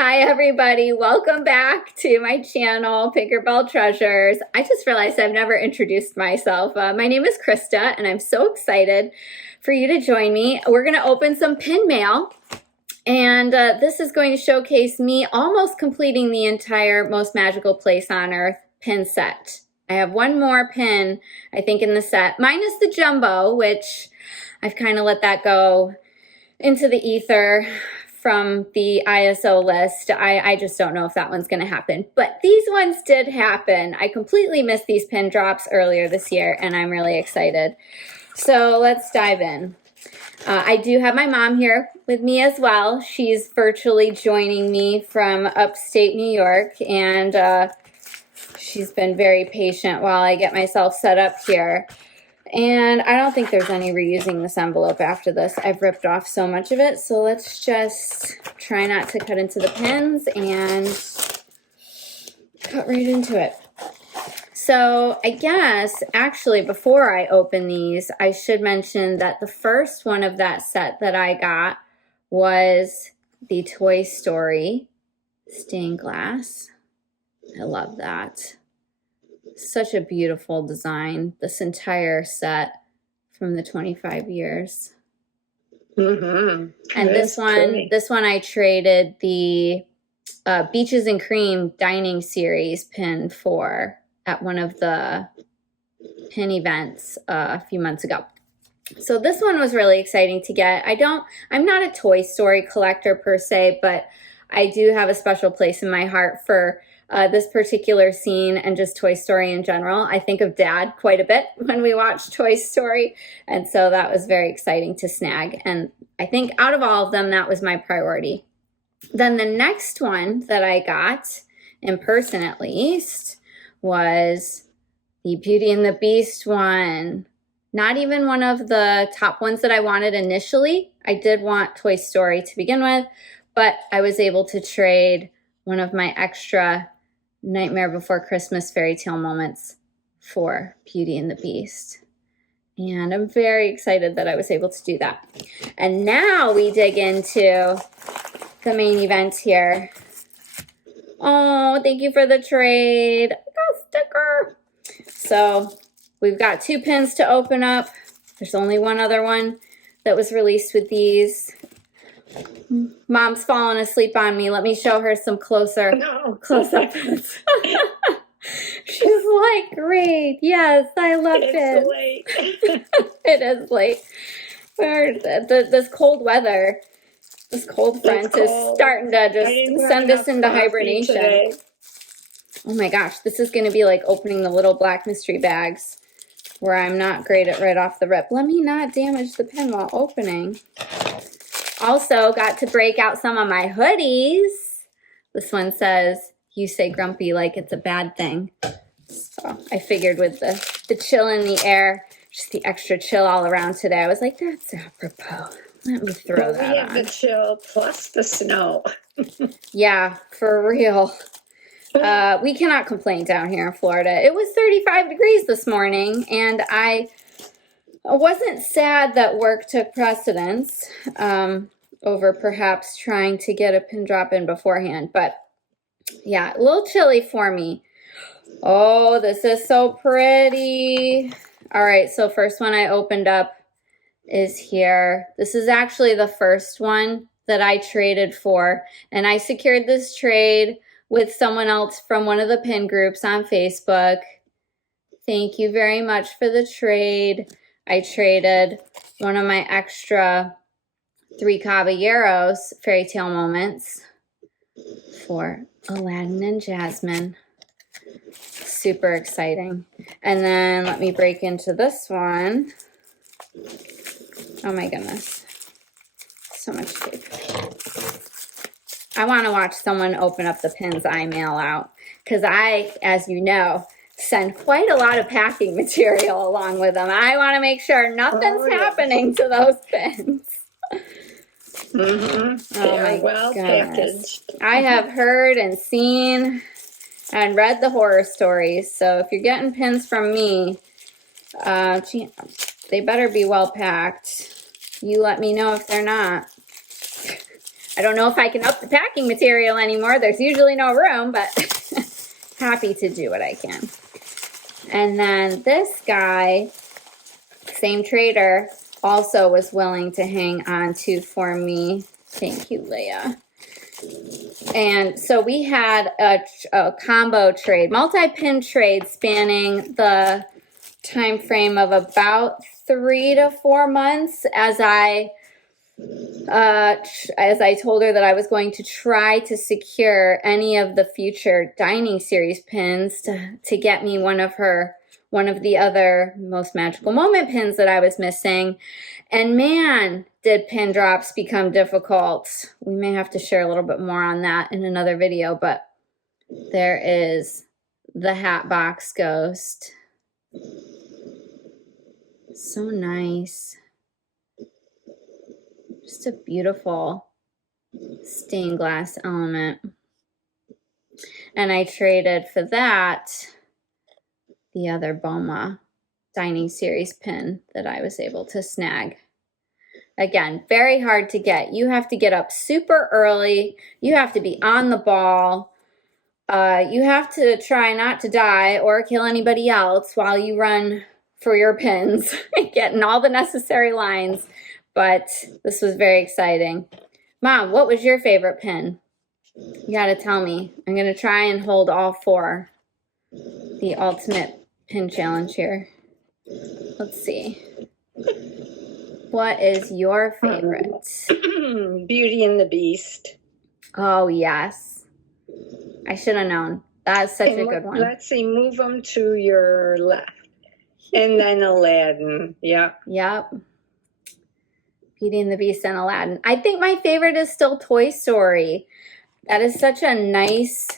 Hi, everybody. Welcome back to my channel, Tinkerbell Treasures. I just realized I've never introduced myself. My name is Krista, and I'm so excited for you to join me. We're going to open some pin mail, and this is going to showcase me almost completing the entire Most Magical Place on Earth pin set. I have one more pin, I think, in the set, minus the jumbo, which I've kind of let that go into the ether from the ISO list. I just don't know if that one's going to happen. But these ones did happen. I completely missed these pin drops earlier this year, and I'm really excited. So let's dive in. I do have my mom here with me as well. She's virtually joining me from upstate New York, and she's been very patient while I get myself set up here. And I don't think there's any reusing this envelope after this. I've ripped off so much of it. So let's just try not to cut into the pins and cut right into it. So I guess, actually, before I open these, I should mention that the first one of that set that I got was the Toy Story stained glass. I love that. Such a beautiful design, this entire set from the 25 years. And this one I traded the Beaches and Cream Dining Series pin for at one of the pin events a few months ago. So this one was really exciting to get. I'm not a Toy Story collector per se, but I do have a special place in my heart for this particular scene and just Toy Story in general. I think of Dad quite a bit when we watch Toy Story, and so that was very exciting to snag. And I think out of all of them, that was my priority. Then the next one that I got, in person at least, was the Beauty and the Beast one. Not even one of the top ones that I wanted initially. I did want Toy Story to begin with, but I was able to trade one of my extra Nightmare Before Christmas fairy tale moments for Beauty and the Beast. And I'm very excited that I was able to do that. And now we dig into the main event here. Oh, thank you for the trade. I got a sticker. So we've got 2 pins to open up. There's only one other one that was released with these. Mom's falling asleep on me. Let me show her some close-up pins. She's like, great. Yes, I love it. It's late. It is late. This cold weather, this cold front is starting to just send us into hibernation. Today. Oh my gosh, this is going to be like opening the little black mystery bags where I'm not great at right off the rip. Let me not damage the pen while opening. Also got to break out some of my hoodies. This one says, you say grumpy like it's a bad thing. So I figured with the chill in the air, just the extra chill all around today, I was like, that's apropos. Let me throw that on. We have the chill plus the snow. Yeah, for real. We cannot complain down here in Florida. It was 35 degrees this morning, and I wasn't sad that work took precedence over perhaps trying to get a pin drop in beforehand. But yeah, a little chilly for me. Oh, this is so pretty. All right, so first one I opened up is here. This is actually the first one that I traded for. And I secured this trade with someone else from one of the pin groups on Facebook. Thank you very much for the trade. I traded one of my extra 3 Caballeros fairy tale moments for Aladdin and Jasmine. Super exciting. And then let me break into this one. Oh my goodness. So much tape. I want to watch someone open up the pins I mail out because I, as you know, send quite a lot of packing material along with them. I want to make sure nothing's happening to those pins. Oh my well packaged. I have heard and seen and read the horror stories. So if you're getting pins from me, they better be well packed. You let me know if they're not. I don't know if I can up the packing material anymore. There's usually no room, but happy to do what I can. And then this guy, same trader, also was willing to hang on to for me. Thank you, Leah. And so we had a combo trade, multi-pin trade spanning the time frame of about 3 to 4 months as I told her that I was going to try to secure any of the future dining series pins to get me one of the other most magical moment pins that I was missing. And man, did pin drops become difficult. We may have to share a little bit more on that in another video, but there is the Hatbox Ghost. So nice. Just a beautiful stained glass element. And I traded for that the other Boma dining series pin that I was able to snag. Again, very hard to get. You have to get up super early. You have to be on the ball. You have to try not to die or kill anybody else while you run for your pins, getting all the necessary lines. But this was very exciting. Mom, what was your favorite pin? You gotta tell me. I'm gonna try and hold all 4. The ultimate pin challenge here. Let's see. What is your favorite? Beauty and the Beast. Oh, yes. I should have known. That's such a good one. Let's see, move them to your left. And then Aladdin. Yep. Yep. Beauty and the Beast and Aladdin. I think my favorite is still Toy Story. That is such a nice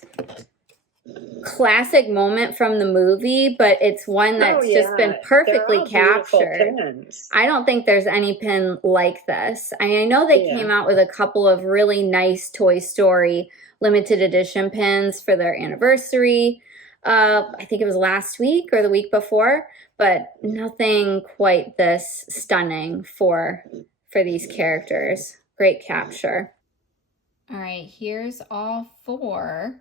classic moment from the movie, but it's one that's just been perfectly captured. I don't think there's any pin like this. I know they came out with a couple of really nice Toy Story limited edition pins for their anniversary. I think it was last week or the week before, but nothing quite this stunning for these characters. Great capture. All right, here's all 4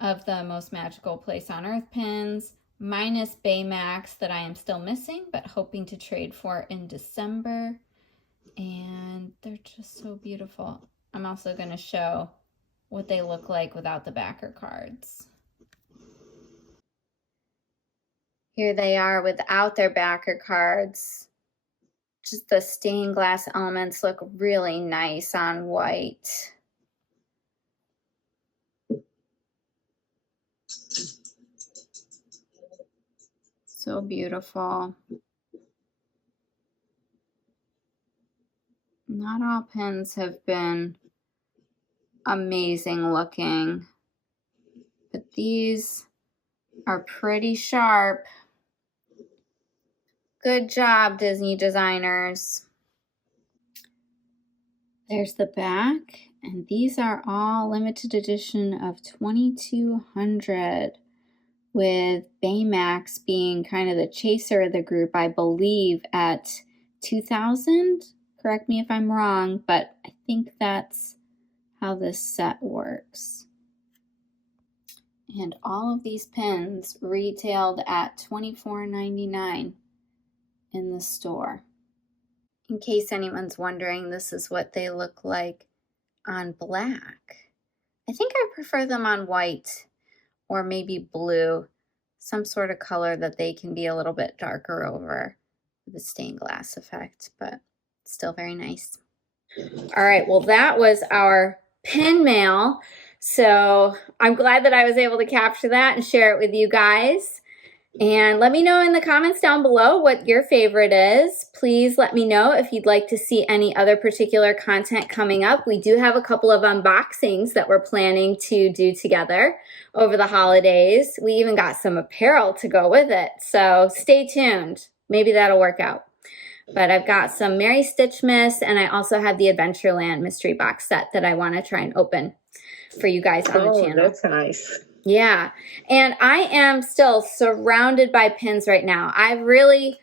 of the most magical place on earth pins, minus Baymax that I am still missing, but hoping to trade for in December. And they're just so beautiful. I'm also going to show what they look like without the backer cards. Here they are without their backer cards. Just the stained glass elements look really nice on white. So beautiful. Not all pins have been amazing looking, but these are pretty sharp. Good job, Disney designers. There's the back, and these are all limited edition of 2200. With Baymax being kind of the chaser of the group, I believe, at 2000. Correct me if I'm wrong, but I think that's how this set works. And all of these pins retailed at $24.99 in the store. In case anyone's wondering, this is what they look like on black. I think I prefer them on white. Or maybe blue, some sort of color that they can be a little bit darker over the stained glass effect, but still very nice. All right, well, that was our pin mail. So I'm glad that I was able to capture that and share it with you guys. And let me know in the comments down below what your favorite is. Please let me know if you'd like to see any other particular content coming up. We do have a couple of unboxings that we're planning to do together over the holidays. We even got some apparel to go with it. So stay tuned. Maybe that'll work out. But I've got some Mary Stitchmas, and I also have the Adventureland mystery box set that I want to try and open for you guys on the channel. That's nice. Yeah, and I am still surrounded by pins right now. I've really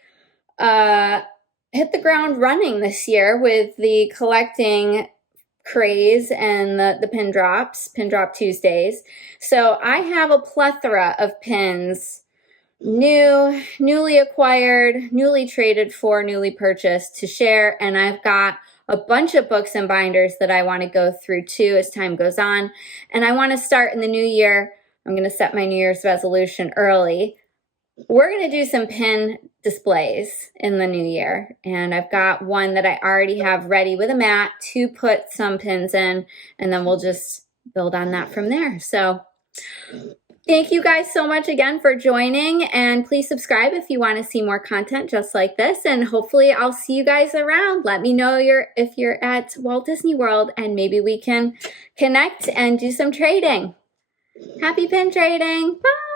hit the ground running this year with the collecting craze and the pin drops, pin drop Tuesdays. So I have a plethora of pins, newly acquired, newly traded for, newly purchased, to share. And I've got a bunch of books and binders that I want to go through too as time goes on. And I want to start in the new year. I'm going to set my New Year's resolution early. We're going to do some pin displays in the new year. And I've got one that I already have ready with a mat to put some pins in, and then we'll just build on that from there. So thank you guys so much again for joining, and please subscribe if you want to see more content just like this, and hopefully I'll see you guys around. Let me know if you're at Walt Disney World, and maybe we can connect and do some trading. Happy pin trading. Bye.